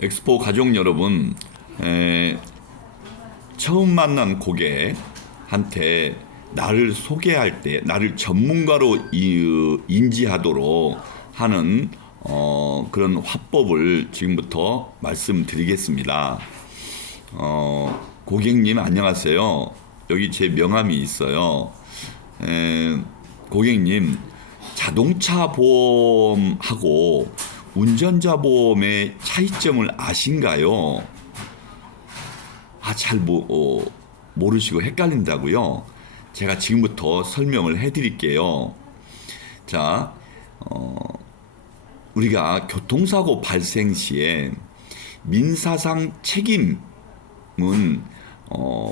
엑스포 가족 여러분, 처음 만난 고객한테 나를 소개할 때 나를 전문가로 인지하도록 하는 그런 화법을 지금부터 말씀드리겠습니다. 고객님 안녕하세요. 여기 제 명함이 있어요. 고객님, 자동차 보험하고 운전자 보험의 차이점을 아신가요? 잘 모르시고 헷갈린다고요? 제가 지금부터 설명을 해드릴게요. 자, 우리가 교통사고 발생 시에 민사상 책임은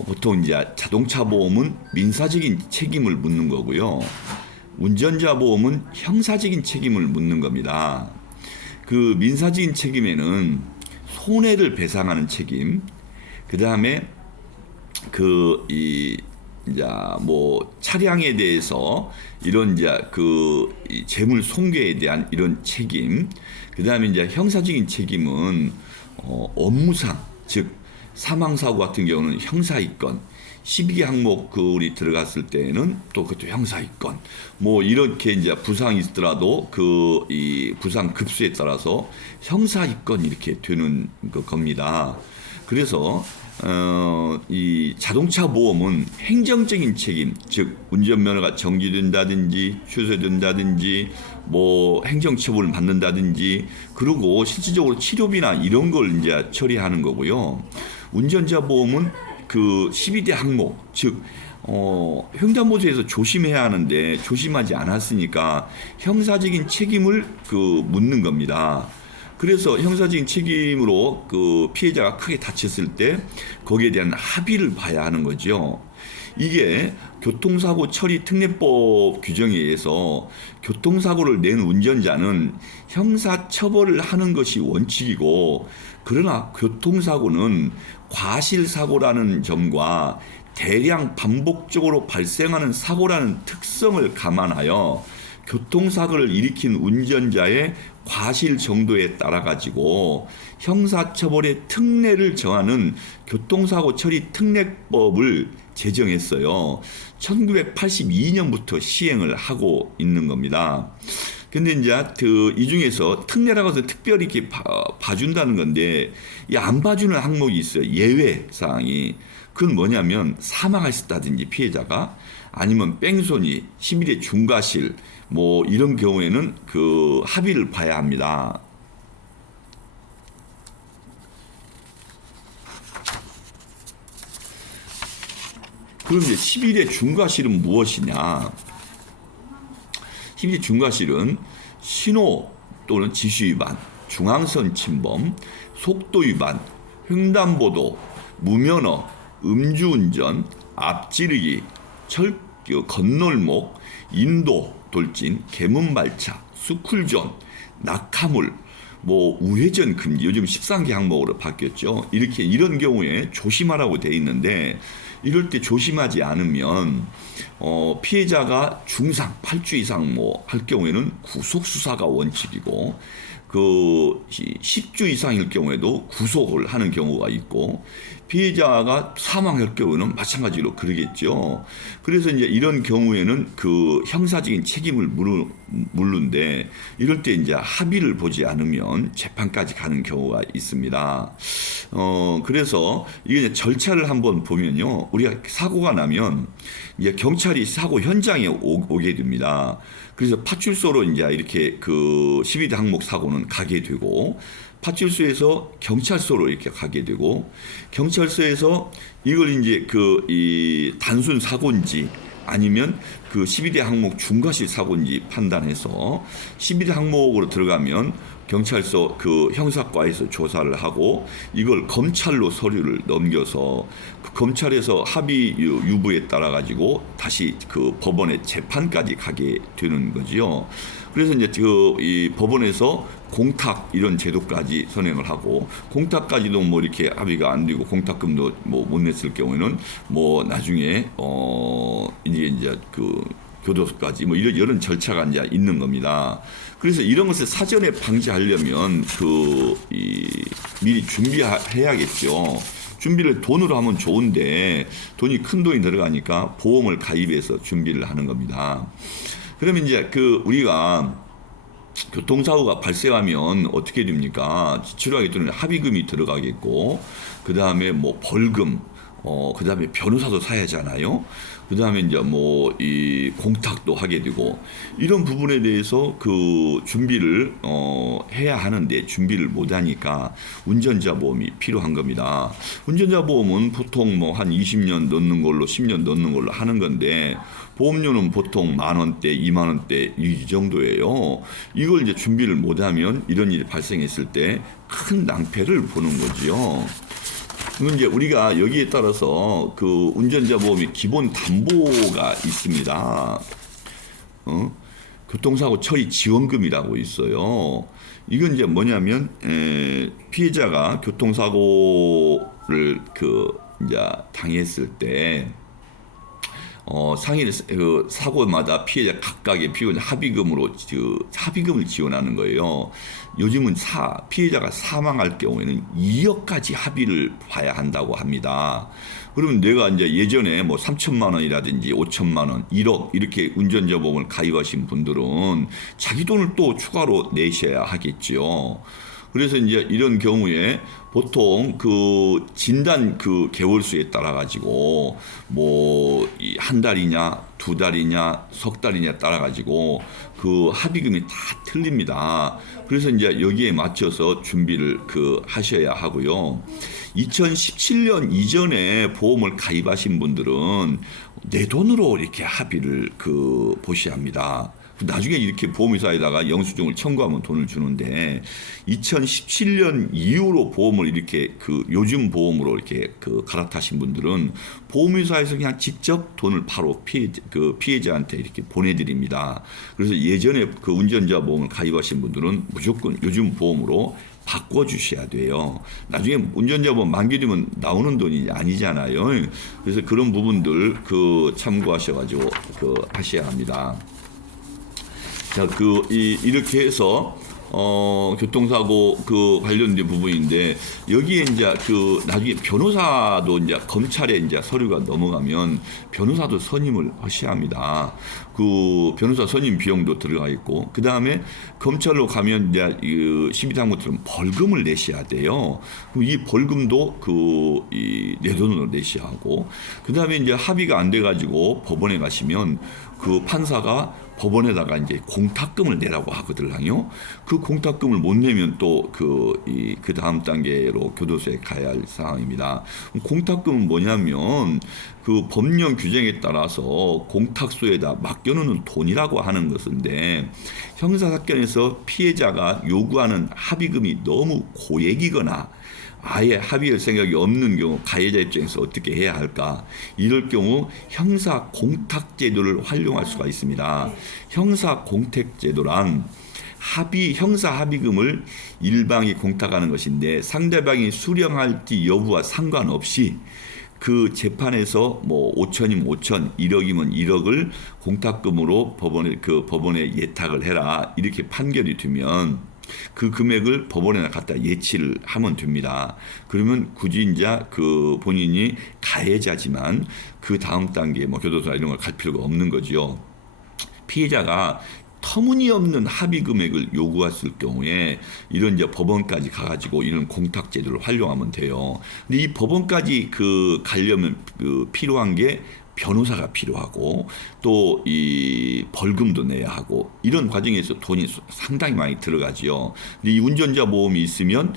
보통 이제 자동차 보험은 민사적인 책임을 묻는 거고요. 운전자 보험은 형사적인 책임을 묻는 겁니다. 그 민사적인 책임에는 손해를 배상하는 책임, 그 다음에 차량에 대해서 이런 재물 손괴에 대한 이런 책임, 그 다음에 이제 형사적인 책임은 업무상, 즉 사망사고 같은 경우는 형사이권, 12개 항목이 들어갔을 때에는 또 그것도 형사이권, 이렇게 이제 부상이 있더라도 이 부상 급수에 따라서 형사이권 이렇게 되는 겁니다. 그래서 이 자동차 보험은 행정적인 책임, 즉 운전면허가 정지된다든지 취소된다든지 행정처분을 받는다든지, 그리고 실질적으로 치료비나 이런 걸 이제 처리하는 거고요. 운전자 보험은 그 12대 항목, 즉 횡단보도에서 조심해야 하는데 조심하지 않았으니까 형사적인 책임을 묻는 겁니다. 그래서 형사적인 책임으로 그 피해자가 크게 다쳤을 때 거기에 대한 합의를 봐야 하는 거죠. 이게 교통사고 처리 특례법 규정에 의해서 교통사고를 낸 운전자는 형사처벌을 하는 것이 원칙이고, 그러나 교통사고는 과실사고라는 점과 대량 반복적으로 발생하는 사고라는 특성을 감안하여 교통사고를 일으킨 운전자의 과실 정도에 따라 가지고 형사처벌의 특례를 정하는 교통사고 처리 특례법을 제정했어요. 1982년부터 시행을 하고 있는 겁니다. 근데 이제 이 중에서 특례라고 해서 특별히 이렇게 봐준다는 건데, 이 안 봐주는 항목이 있어요. 예외 사항이. 그건 뭐냐면 사망할 수 있다든지 피해자가, 아니면 뺑소니, 11의 중과실, 이런 경우에는 그 합의를 봐야 합니다. 그럼 이제 11의 중과실은 무엇이냐? 11의 중과실은 신호 또는 지시 위반, 중앙선 침범, 속도 위반, 횡단보도, 무면허, 음주운전, 앞지르기, 건널목, 인도, 돌진, 개문발차, 스쿨존, 낙하물, 우회전 금지, 요즘 13개 항목으로 바뀌었죠. 이런 경우에 조심하라고 돼 있는데, 이럴 때 조심하지 않으면 피해자가 중상 8주 이상 할 경우에는 구속 수사가 원칙이고, 10주 이상일 경우에도 구속을 하는 경우가 있고, 피해자가 사망할 경우는 마찬가지로 그러겠죠. 그래서 이제 이런 경우에는 그 형사적인 책임을 물는데, 이럴 때 이제 합의를 보지 않으면 재판까지 가는 경우가 있습니다. 그래서 이게 이제 절차를 한번 보면요, 우리가 사고가 나면 이제 경찰이 사고 현장에 오게 됩니다. 그래서 파출소로 이제 이렇게 12대 항목 사고는 가게 되고, 파출소에서 경찰서로 이렇게 가게 되고, 경찰서에서 이걸 이제 이 단순 사고인지 아니면 12대 항목 중과실 사고인지 판단해서 12대 항목으로 들어가면 경찰서 형사과에서 조사를 하고, 이걸 검찰로 서류를 넘겨서 검찰에서 합의 유무에 따라 가지고 다시 법원의 재판까지 가게 되는 거죠. 그래서 이제 이 법원에서 공탁 이런 제도까지 선행을 하고, 공탁까지도 이렇게 합의가 안 되고 공탁금도 못 냈을 경우에는 나중에 이제 교도소까지 뭐 이런 절차가 이제 있는 겁니다. 그래서 이런 것을 사전에 방지하려면 미리 준비해야겠죠. 준비를 돈으로 하면 좋은데 돈이 큰 돈이 들어가니까 보험을 가입해서 준비를 하는 겁니다. 그러면 이제 우리가 교통사고가 발생하면 어떻게 됩니까? 치료하기 때문에 합의금이 들어가겠고, 그 다음에 뭐 벌금, 그 다음에 변호사도 사야 하잖아요. 그 다음에 이제 이 공탁도 하게 되고, 이런 부분에 대해서 준비를, 해야 하는데 준비를 못 하니까 운전자 보험이 필요한 겁니다. 운전자 보험은 보통 한 20년 넣는 걸로, 10년 넣는 걸로 하는 건데, 보험료는 보통 10,000원대, 20,000원대 이 정도예요. 이걸 이제 준비를 못하면 이런 일이 발생했을 때 큰 낭패를 보는 거지요. 그럼 이제 우리가 여기에 따라서 운전자 보험의 기본 담보가 있습니다. 교통사고 처리 지원금이라고 있어요. 이건 이제 뭐냐면 피해자가 교통사고를 이제 당했을 때 상해 사고마다 피해자 각각의 피해자 합의금으로 합의금을 지원하는 거예요. 요즘은 피해자가 사망할 경우에는 2억까지 합의를 봐야 한다고 합니다. 그러면 내가 이제 예전에 3천만 원이라든지 5천만 원, 1억 이렇게 운전자 보험을 가입하신 분들은 자기 돈을 또 추가로 내셔야 하겠죠. 그래서 이제 이런 경우에 보통 진단 개월수에 따라 가지고 한 달이냐, 2달이냐, 석 달이냐 따라 가지고 합의금이 다 틀립니다. 그래서 이제 여기에 맞춰서 준비를 하셔야 하고요. 2017년 이전에 보험을 가입하신 분들은 내 돈으로 이렇게 합의를 보셔야 합니다. 나중에 이렇게 보험회사에다가 영수증을 청구하면 돈을 주는데 2017년 이후로 보험을 이렇게 요즘 보험으로 이렇게 갈아타신 분들은 보험회사에서 그냥 직접 돈을 바로 피해자한테 이렇게 보내드립니다. 그래서 예전에 운전자 보험을 가입하신 분들은 무조건 요즘 보험으로 바꿔주셔야 돼요. 나중에 운전자 보험 만기되면 나오는 돈이 아니잖아요. 그래서 그런 부분들 참고하셔가지고 하셔야 합니다. 자, 이렇게 해서, 교통사고 관련된 부분인데, 여기에 이제 나중에 변호사도 이제 검찰에 이제 서류가 넘어가면 변호사도 선임을 하셔야 합니다. 변호사 선임 비용도 들어가 있고, 그 다음에 검찰로 가면 이제 심의한 것처럼 벌금을 내셔야 돼요. 그럼 이 벌금도 내 돈으로 내셔야 하고, 그 다음에 이제 합의가 안 돼가지고 법원에 가시면 판사가 법원에다가 이제 공탁금을 내라고 하거든요. 그 공탁금을 못 내면 또 다음 단계로 교도소에 가야 할 상황입니다. 공탁금은 뭐냐면 법령 규정에 따라서 공탁소에다 맡겨놓는 돈이라고 하는 것인데 형사사건에서 피해자가 요구하는 합의금이 너무 고액이거나 아예 합의할 생각이 없는 경우 가해자 입장에서 어떻게 해야 할까? 이럴 경우 형사 공탁 제도를 활용할 수가 있습니다. 형사 공탁 제도란 형사 합의금을 일방이 공탁하는 것인데 상대방이 수령할지 여부와 상관없이 재판에서 5천이면 5천, 1억이면 1억을 공탁금으로 법원에 예탁을 해라. 이렇게 판결이 되면 그 금액을 법원에 갖다 예치를 하면 됩니다. 그러면 굳이 이제 본인이 가해자지만 다음 단계 교도소나 이런 걸 갈 필요가 없는 거죠. 피해자가 터무니없는 합의 금액을 요구했을 경우에 이런 이제 법원까지 가가지고 이런 공탁 제도를 활용하면 돼요. 근데 이 법원까지 가려면 필요한 게 변호사가 필요하고 또 이 벌금도 내야 하고 이런 과정에서 돈이 상당히 많이 들어가지요. 근데 이 운전자 보험이 있으면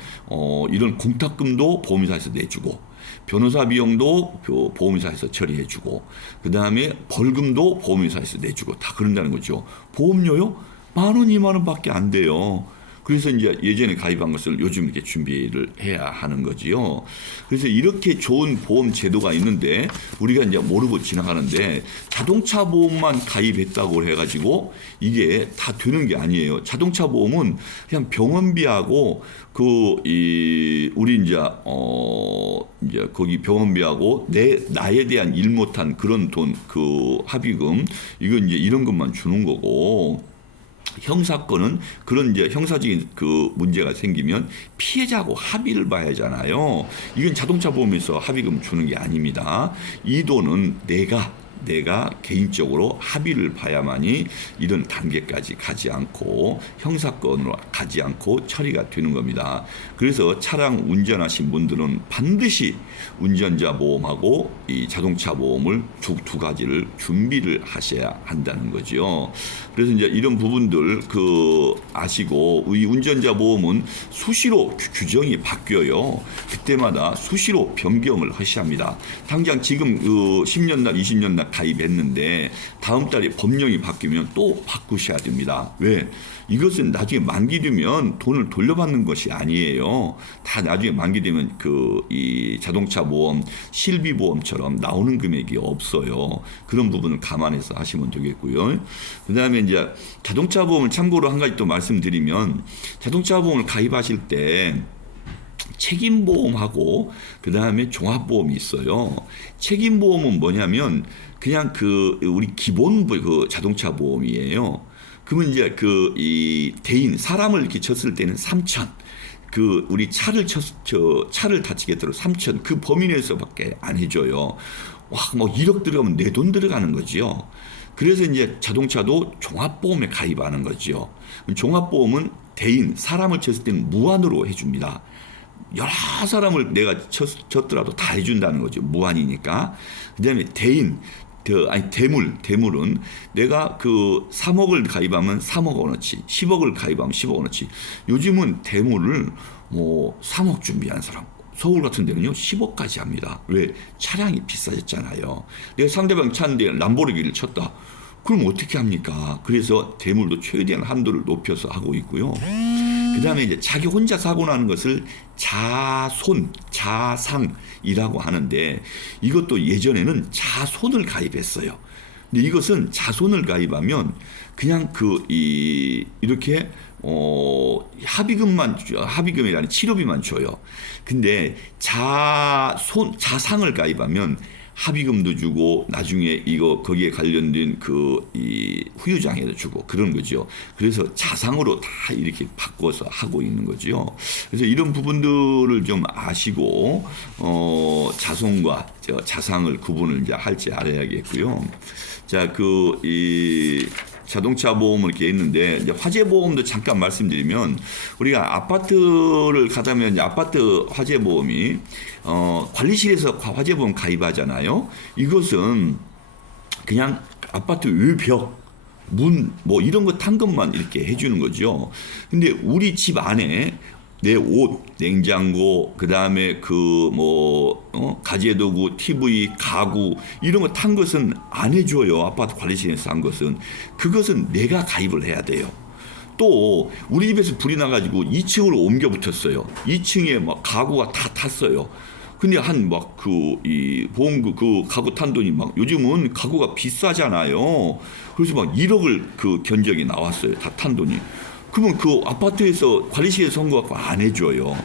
이런 공탁금도 보험회사에서 내주고 변호사 비용도 보험회사에서 처리해주고 그 다음에 벌금도 보험회사에서 내주고 다 그런다는 거죠. 보험료요? 10,000원, 20,000원밖에 안 돼요. 그래서 이제 예전에 가입한 것을 요즘 이렇게 준비를 해야 하는 거지요. 그래서 이렇게 좋은 보험 제도가 있는데 우리가 이제 모르고 지나가는데 자동차 보험만 가입했다고 해가지고 이게 다 되는 게 아니에요. 자동차 보험은 그냥 병원비하고 우리 이제 거기 병원비하고 나에 대한 일 못한 그런 돈, 합의금, 이건 이제 이런 것만 주는 거고, 형사건은 그런 이제 형사적인 문제가 생기면 피해자하고 합의를 봐야 하잖아요. 이건 자동차 보험에서 합의금 주는 게 아닙니다. 이 돈은 내가 개인적으로 합의를 봐야만이 이런 단계까지 가지 않고 형사건으로 가지 않고 처리가 되는 겁니다. 그래서 차량 운전하신 분들은 반드시 운전자 보험하고 이 자동차 보험을 두 가지를 준비를 하셔야 한다는 거죠. 그래서 이제 이런 부분들 아시고, 이 운전자 보험은 수시로 규정이 바뀌어요. 그때마다 수시로 변경을 하셔야 합니다. 당장 지금 10년 날 20년 날 가입했는데 다음 달에 법령이 바뀌면 또 바꾸셔야 됩니다. 왜? 이것은 나중에 만기되면 돈을 돌려받는 것이 아니에요. 다 나중에 만기되면 이 자동차 보험, 실비 보험처럼 나오는 금액이 없어요. 그런 부분을 감안해서 하시면 되겠고요. 그다음에 이제 자동차 보험을 참고로 한 가지 또 말씀드리면, 자동차 보험을 가입하실 때 책임보험하고 그다음에 종합보험이 있어요. 책임보험은 뭐냐면 그냥 우리 기본 자동차 보험이에요. 그러면 이제 이 대인 사람을 이렇게 쳤을 때는 3천, 우리 차를 다치게 들어 3천, 그 범위 내에서밖에 안 해줘요. 와, 뭐 1억 들어가면 내 돈 들어가는 거지요. 그래서 이제 자동차도 종합보험에 가입하는 거지요. 종합보험은 대인 사람을 쳤을 때는 무한으로 해줍니다. 여러 사람을 내가 쳤더라도 다 해준다는 거죠. 무한이니까. 그다음에 대물은 내가 3억을 가입하면 3억 원어치, 10억을 가입하면 10억 원어치. 요즘은 대물을 3억 준비한 사람, 서울 같은 데는요 10억까지 합니다. 왜? 차량이 비싸졌잖아요. 내가 상대방 차인데 람보르기니를 쳤다. 그럼 어떻게 합니까? 그래서 대물도 최대한 한도를 높여서 하고 있고요. 그 다음에 이제 자기 혼자 사고 나는 것을 자상이라고 하는데, 이것도 예전에는 자손을 가입했어요. 근데 이것은 자손을 가입하면 그냥 이렇게 합의금이 아니라 치료비만 줘요. 근데 자상을 가입하면 합의금도 주고 나중에 거기에 관련된 이 후유장애도 주고 그런 거죠. 그래서 자상으로 다 이렇게 바꿔서 하고 있는 거죠. 그래서 이런 부분들을 좀 아시고 자손과 자상을 구분을 이제 할지 알아야겠고요. 자, 자동차 보험을 이렇게 했는데, 이제 화재 보험도 잠깐 말씀드리면, 우리가 아파트를 가다면 이제 아파트 화재 보험이 관리실에서 화재 보험 가입하잖아요. 이것은 그냥 아파트 외벽, 문, 이런 거 탄 것만 이렇게 해주는 거죠. 근데 우리 집 안에 내 옷, 냉장고, 그 다음에 가재도구, TV, 가구, 이런 거 탄 것은 안 해줘요. 아파트 관리실에서 한 것은. 그것은 내가 가입을 해야 돼요. 또, 우리 집에서 불이 나가지고 2층으로 옮겨 붙였어요. 2층에 가구가 다 탔어요. 근데 보험 가구 탄 돈이 요즘은 가구가 비싸잖아요. 그래서 1억을 견적이 나왔어요. 다 탄 돈이. 그러면 아파트에서 관리실에서 한 거 갖고 안 해줘요.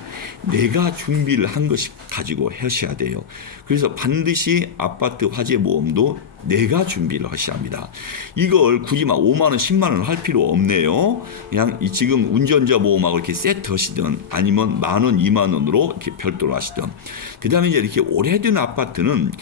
내가 준비를 한 것이 가지고 하셔야 돼요. 그래서 반드시 아파트 화재 보험도 내가 준비를 하셔야 합니다. 이걸 굳이 5만 원, 10만 원 할 필요 없네요. 그냥 지금 운전자 보험하고 이렇게 세트 하시든 아니면 10,000원, 2만 원으로 이렇게 별도로 하시든. 그다음에 이제 이렇게 오래된 아파트는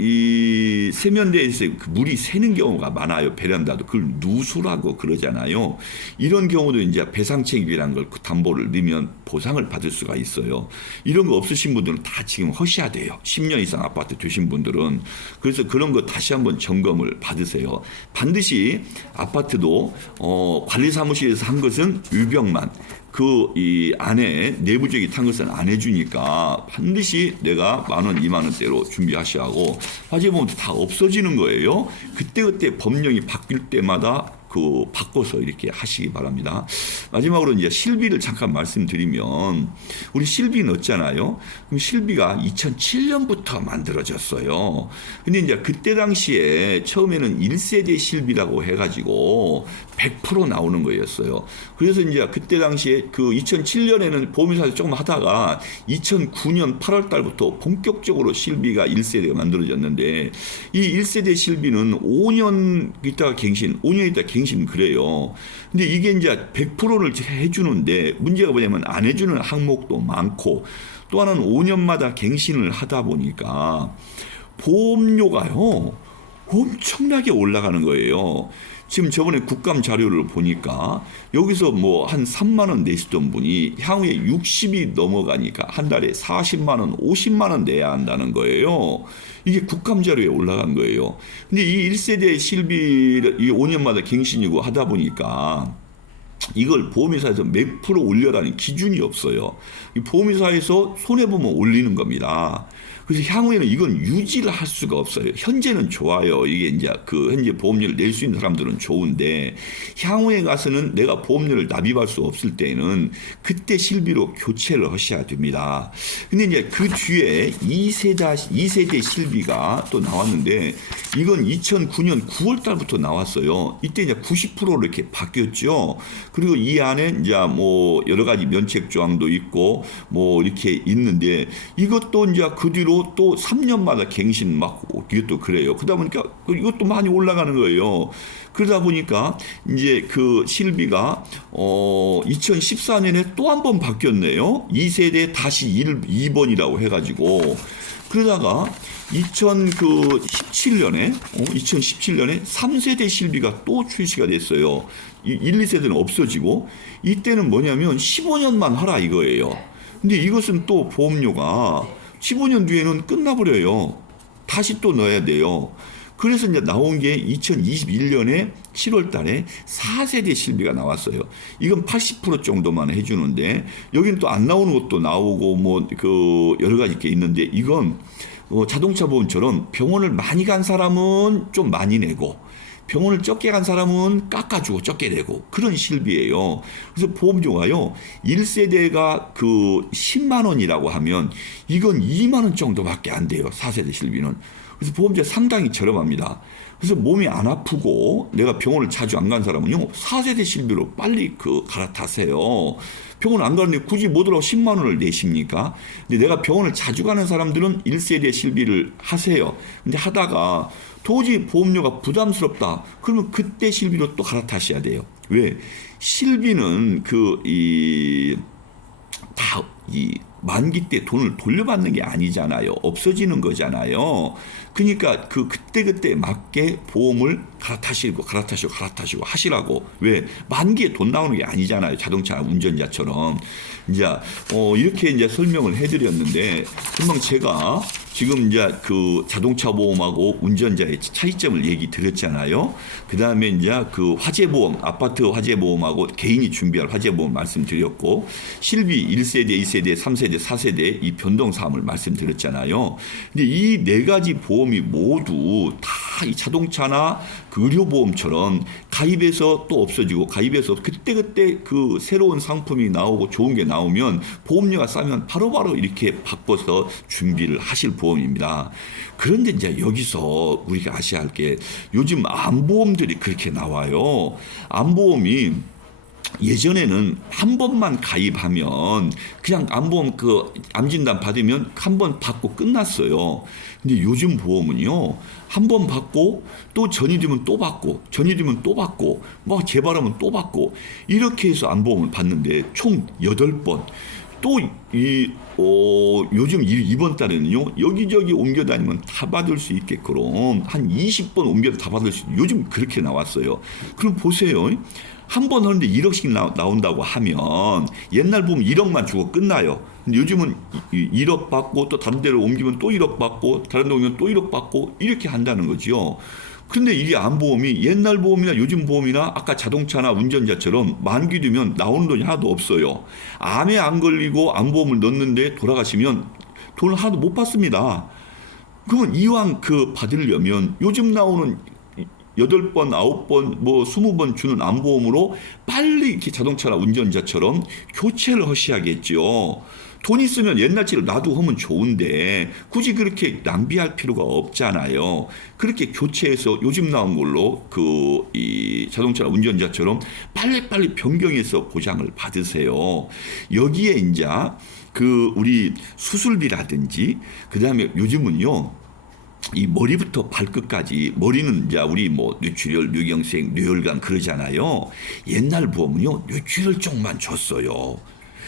이 세면대에서 물이 새는 경우가 많아요. 베란다도 그걸 누수라고 그러잖아요. 이런 경우도 이제 배상책임이라는 걸 담보를 넣으면 보상을 받을 수가 있어요. 이런 거 없으신 분들은 다 지금 하셔야 돼요. 10년 이상 아파트 되신 분들은. 그래서 그런 거 다시 한번 점검을 받으세요. 반드시 아파트도 관리사무실에서 한 것은 유병만, 이 안에 내부적이 탄 것은 안 해주니까 반드시 내가 10,000원, 2만 원대로 준비하셔야 하고, 화재보험도 다 없어지는 거예요. 그때그때 법령이 바뀔 때마다 그 바꿔서 이렇게 하시기 바랍니다. 마지막으로 이제 실비를 잠깐 말씀드리면 우리 실비 넣었잖아요. 그럼 실비가 2007년부터 만들어졌어요. 근데 이제 그때 당시에 처음에는 1세대 실비라고 해가지고 100% 나오는 거였어요. 그래서 이제 그때 당시에 그 2007년에는 보험회사에서 조금 하다가 2009년 8월 달부터 본격적으로 실비가 1세대가 만들어졌는데 이 1세대 실비는 5년 있다가 갱신, 5년 있다가 갱신 그래요. 근데 이게 이제 100%를 해주는데 문제가 뭐냐면 안 해주는 항목도 많고 또 하나는 5년마다 갱신을 하다 보니까 보험료가요 엄청나게 올라가는 거예요. 지금 저번에 국감 자료를 보니까 여기서 뭐 한 3만 원 내시던 분이 향후에 60이 넘어가니까 한 달에 40만 원, 50만 원 내야 한다는 거예요. 이게 국감 자료에 올라간 거예요. 근데 이 1세대 실비를 이 5년마다 갱신이고 하다 보니까 이걸 보험회사에서 몇 프로 올려라는 기준이 없어요. 이 보험회사에서 손해보면 올리는 겁니다. 그래서 향후에는 이건 유지를 할 수가 없어요. 현재는 좋아요. 이게 이제 그 현재 보험료를 낼 수 있는 사람들은 좋은데 향후에 가서는 내가 보험료를 납입할 수 없을 때는 그때 실비로 교체를 하셔야 됩니다. 근데 이제 그 뒤에 2세대 실비가 또 나왔는데 이건 2009년 9월 달부터 나왔어요. 이때 이제 90%로 이렇게 바뀌었죠. 그리고 이 안에 이제 뭐 여러 가지 면책 조항도 있고 뭐 이렇게 있는데 이것도 이제 그 뒤로 또 3년마다 갱신 막 이것도 그래요. 그러다 보니까 이것도 많이 올라가는 거예요. 그러다 보니까 이제 그 실비가 2014년에 또 한 번 바뀌었네요. 2세대 다시 2번이라고 해가지고 그러다가 2017년에 3세대 실비가 또 출시가 됐어요. 1, 2세대는 없어지고 이때는 뭐냐면 15년만 하라 이거예요. 근데 이것은 또 보험료가 15년 뒤에는 끝나버려요. 다시 또 넣어야 돼요. 그래서 이제 나온 게 2021년에 7월 달에 4세대 실비가 나왔어요. 이건 80% 정도만 해주는데 여기는 또 안 나오는 것도 나오고 뭐 그 여러 가지 게 있는데 이건 자동차 보험처럼 병원을 많이 간 사람은 좀 많이 내고 병원을 적게 간 사람은 깎아주고 적게 내고 그런 실비예요. 그래서 보험료가요 1세대가 그 10만 원이라고 하면 이건 2만 원 정도밖에 안 돼요. 4세대 실비는. 그래서 보험료 상당히 저렴합니다. 그래서 몸이 안 아프고 내가 병원을 자주 안 간 사람은요 4세대 실비로 빨리 갈아타세요. 병원 안 가는데 굳이 뭐더라고 10만 원을 내십니까? 근데 내가 병원을 자주 가는 사람들은 1세대 실비를 하세요. 근데 하다가 도저히 보험료가 부담스럽다. 그러면 그때 실비로 또 갈아타셔야 돼요. 왜? 실비는 만기 때 돈을 돌려받는 게 아니잖아요. 없어지는 거잖아요. 그러니까 그때 맞게 보험을 갈아타시고 하시라고. 왜? 만기에 돈 나오는 게 아니잖아요. 자동차 운전자처럼. 이제 이렇게 이제 설명을 해드렸는데 금방 제가 지금 이제 그 자동차 보험하고 운전자의 차이점을 얘기 드렸잖아요. 그 다음에 이제 그 화재보험, 아파트 화재보험하고 개인이 준비할 화재보험 말씀드렸고, 실비 1세대, 2세대, 3세대, 4세대 이 변동사항을 말씀드렸잖아요. 근데 이 네 가지 보험이 모두 다 이 자동차나 그 의료보험처럼 가입해서 또 없어지고 가입해서 그때 그 새로운 상품이 나오고 좋은 게 나오면 보험료가 싸면 바로바로 이렇게 바꿔서 준비를 하실 보험입니다. 그런데 이제 여기서 우리가 아셔야 할 게 요즘 암보험들이 그렇게 나와요. 암보험이 예전에는 한 번만 가입하면 그냥 암보험 암진단 받으면 한 번 받고 끝났어요. 근데 요즘 보험은요. 한 번 받고 또 전이 되면 또 받고 전이 되면 또 받고 막 재발하면 또 받고 이렇게 해서 암보험을 받는데 총 8번 또 요즘 이번 달에는요 여기저기 옮겨 다니면 다 받을 수 있게끔 한 20번 옮겨도 다 받을 수 요즘 그렇게 나왔어요. 그럼 보세요. 한 번 하는데 1억씩 나온다고 하면 옛날 보면 1억만 주고 끝나요. 근데 요즘은 1억 받고 또 다른 데로 옮기면 또 1억 받고 다른 데 옮기면 또 1억 받고 이렇게 한다는 거죠. 그런데 이게 암보험이 옛날 보험이나 요즘 보험이나 아까 자동차나 운전자처럼 만기 되면 나오는 돈이 하나도 없어요. 암에 안 걸리고 암보험을 넣는데 돌아가시면 돈을 하나도 못 받습니다. 그러면 이왕 받으려면 요즘 나오는 8번, 9번, 뭐 20번 주는 암보험으로 빨리 이렇게 자동차나 운전자처럼 교체를 하셔야겠죠. 돈 있으면 옛날처럼 놔두고 하면 좋은데 굳이 그렇게 낭비할 필요가 없잖아요. 그렇게 교체해서 요즘 나온 걸로 이 자동차 운전자처럼 빨리빨리 변경해서 보장을 받으세요. 여기에 이제 우리 수술비라든지 그다음에 요즘은요. 이 머리부터 발끝까지 머리는 이제 우리 뭐 뇌출혈, 뇌경색, 뇌혈관 그러잖아요. 옛날 보험은요 뇌출혈 쪽만 줬어요.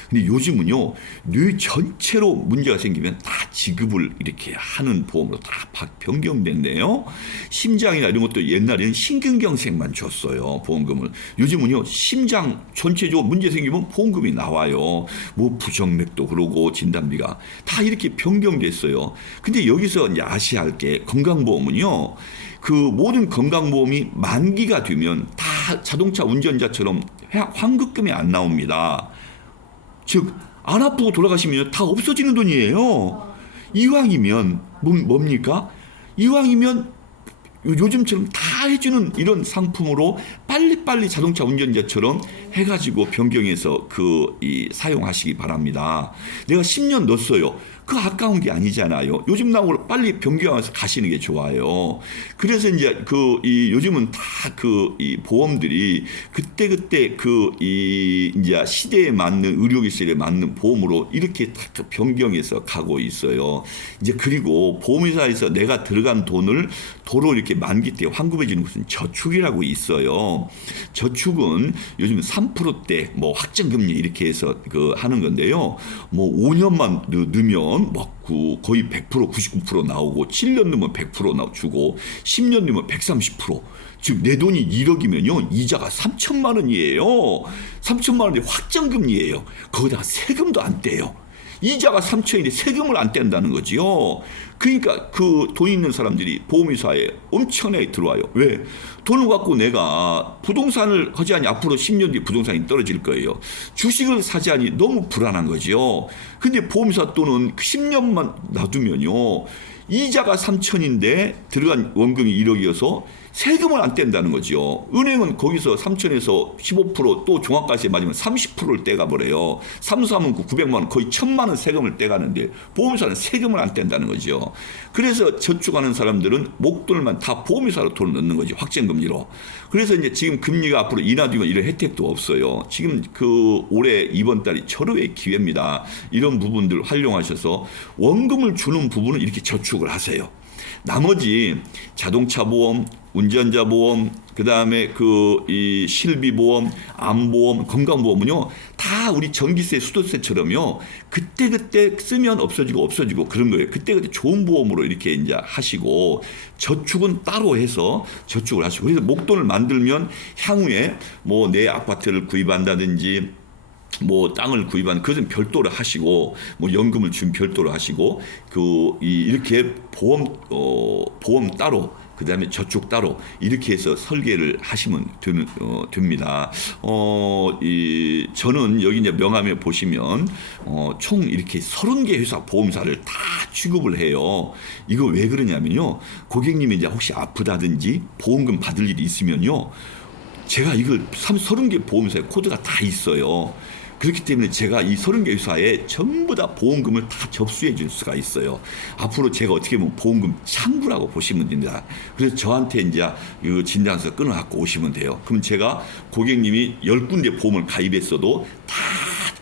근데 요즘은요 뇌 전체로 문제가 생기면 다 지급을 이렇게 하는 보험으로 다 변경됐네요. 심장이나 이런 것도 옛날에는 심근경색만 줬어요 보험금을. 요즘은요 심장 전체적으로 문제 생기면 보험금이 나와요. 뭐 부정맥도 그러고 진단비가 다 이렇게 변경됐어요. 근데 여기서 이제 아셔야 할 게 건강보험은요. 그 모든 건강보험이 만기가 되면 다 자동차 운전자처럼 환급금이 안 나옵니다. 즉, 안 아프고 돌아가시면 다 없어지는 돈이에요. 이왕이면, 뭡니까? 이왕이면 요즘처럼 다 해주는 이런 상품으로 빨리빨리 자동차 운전자처럼 해가지고 변경해서 사용하시기 바랍니다. 내가 10년 넣었어요. 그 아까운 게 아니잖아요. 요즘 나온 걸 빨리 변경해서 가시는 게 좋아요. 그래서 이제 요즘은 다 이 보험들이 그때 이제 시대에 맞는 의료기술에 맞는 보험으로 이렇게 다 변경해서 가고 있어요. 이제 그리고 보험회사에서 내가 들어간 돈을 도로 이렇게 만기 때 환급해 주는 것은 저축이라고 있어요. 저축은 요즘 3%대 뭐 확정금리 이렇게 해서 하는 건데요. 뭐 5년만 넣으면 거의 100% 99% 나오고 7년 넣으면 100% 주고 10년 넣으면 130%. 즉 내 돈이 1억이면요 이자가 3천만 원이에요. 3천만 원이 확정금리예요. 거기다가 세금도 안 떼요. 이자가 3천인데 세금을 안 뗀다는 거지요. 그러니까 돈 있는 사람들이 보험회사에 엄청나게 들어와요. 왜? 돈을 갖고 내가 부동산을 하자니 앞으로 10년 뒤에 부동산이 떨어질 거예요. 주식을 사자니 너무 불안한 거지요. 근데 보험회사 돈은 10년만 놔두면요. 이자가 3천인데 들어간 원금이 1억이어서 세금을 안 뗀다는 거죠. 은행은 거기서 3천에서 15%또 종합과세 맞으면 30%를 떼가버려요. 삼수하면 900만 원 거의 1000만 원 세금을 떼가는데 보험회사는 세금을 안 뗀다는 거죠. 그래서 저축하는 사람들은 목돈을만 다 보험회사로 돈을 넣는 거죠. 확정금리로. 그래서 이제 지금 금리가 앞으로 인하되면 이런 혜택도 없어요. 지금 올해 이번 달이 절호의 기회입니다. 이런 부분들 활용하셔서 원금을 주는 부분은 이렇게 저축을 하세요. 나머지 자동차 보험, 운전자 보험, 그다음에 이 실비보험, 암보험, 건강보험은요 다 우리 전기세, 수도세처럼요 그때 쓰면 없어지고 그런 거예요. 그때 좋은 보험으로 이렇게 이제 하시고 저축은 따로 해서 저축을 하시고 그래서 목돈을 만들면 향후에 뭐 내 아파트를 구입한다든지 뭐 땅을 구입한 그것은 별도로 하시고 뭐 연금을 준 별도로 하시고 이렇게 보험 따로 그다음에 저축 따로 이렇게 해서 설계를 하시면 됩니다. 저는 여기 이제 명함에 보시면 총 이렇게 30개 회사 보험사를 다 취급을 해요. 이거 왜 그러냐면요. 고객님이 이제 혹시 아프다든지 보험금 받을 일이 있으면요. 제가 이걸 30개 보험사에 코드가 다 있어요. 그렇기 때문에 제가 이 30개 회사에 전부 다 보험금을 다 접수해 줄 수가 있어요. 앞으로 제가 어떻게 보면 보험금 창구라고 보시면 됩니다. 그래서 저한테 이제 이 진단서 끊어갖고 오시면 돼요. 그럼 제가 고객님이 10군데 보험을 가입했어도 다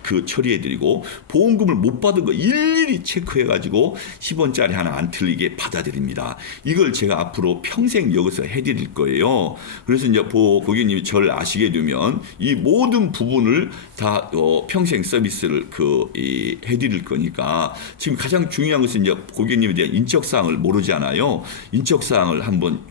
처리해드리고 보험금을 못 받은 거 일일이 체크해가지고 10원짜리 하나 안 틀리게 받아드립니다. 이걸 제가 앞으로 평생 여기서 해드릴 거예요. 그래서 이제 고객님이 저를 아시게 되면 이 모든 부분을 다 평생 서비스를 해드릴 거니까 지금 가장 중요한 것은 이제 고객님에 대한 인적사항을 모르잖아요. 인적사항을 한번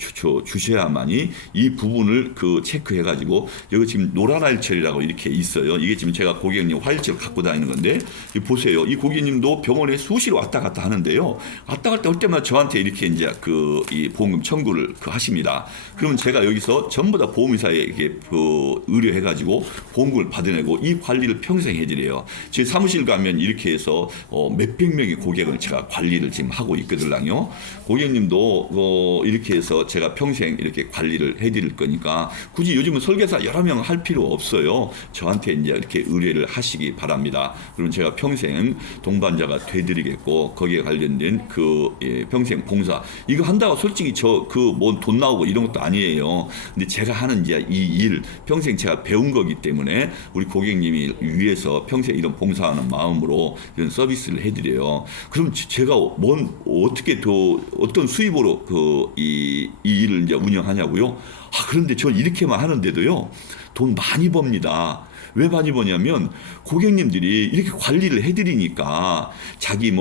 주셔야만이 이 부분을 체크해가지고 여기 지금 노란알처리라고 이렇게 있어요. 이게 지금 제가 고객님 실제로 갖고 다니는 건데 보세요. 이 고객님도 병원에 수시로 왔다 갔다 하는데요. 왔다 갔다 할 때마다 저한테 이렇게 이제 이 보험금 청구를 하십니다. 그러면 제가 여기서 전부 다 보험회사에 의뢰해가지고 보험금을 받아내고 이 관리를 평생 해드려요. 제 사무실 가면 이렇게 해서 몇백 명의 고객을 제가 관리를 지금 하고 있거든요. 고객님도 이렇게 해서 제가 평생 이렇게 관리를 해드릴 거니까 굳이 요즘은 설계사 여러 명 할 필요 없어요. 저한테 이제 이렇게 의뢰를 하시기 바랍니다. 그럼 제가 평생 동반자가 되드리겠고 거기에 관련된 평생 봉사 이거 한다고 솔직히 뭔 돈 나오고 이런 것도 아니에요. 근데 제가 하는 이제 이 일 평생 제가 배운 거기 때문에 우리 고객님이 위해서 평생 이런 봉사하는 마음으로 이런 서비스를 해드려요. 그럼 제가 어떻게 어떤 수입으로 이 일을 이제 운영하냐고요? 그런데 저 이렇게만 하는데도요 돈 많이 법니다. 왜 많이 버냐면 고객님들이 이렇게 관리를 해드리니까 자기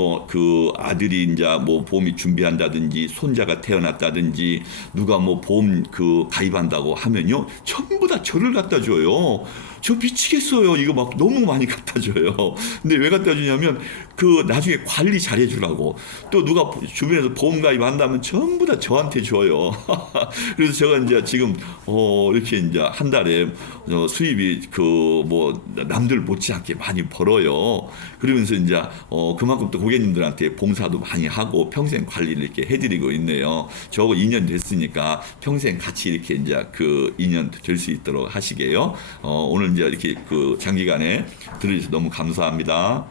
아들이 이제 보험이 준비한다든지 손자가 태어났다든지 누가 보험 가입한다고 하면요 전부 다 저를 갖다 줘요. 저 미치겠어요. 이거 막 너무 많이 갖다 줘요. 근데 왜 갖다 주냐면 나중에 관리 잘 해주라고. 또 누가 주변에서 보험 가입한다면 전부 다 저한테 줘요. 그래서 제가 이제 지금 이렇게 이제 한 달에 수입이 남들 못지않게 많이 벌어요. 그러면서 이제 그만큼 또 고객님들한테 봉사도 많이 하고 평생 관리를 이렇게 해드리고 있네요. 저하고 2년 됐으니까 평생 같이 이렇게 이제 2년 될 수 있도록 하시게요. 오늘 이제 이렇게 장기간에 들어주셔서 너무 감사합니다.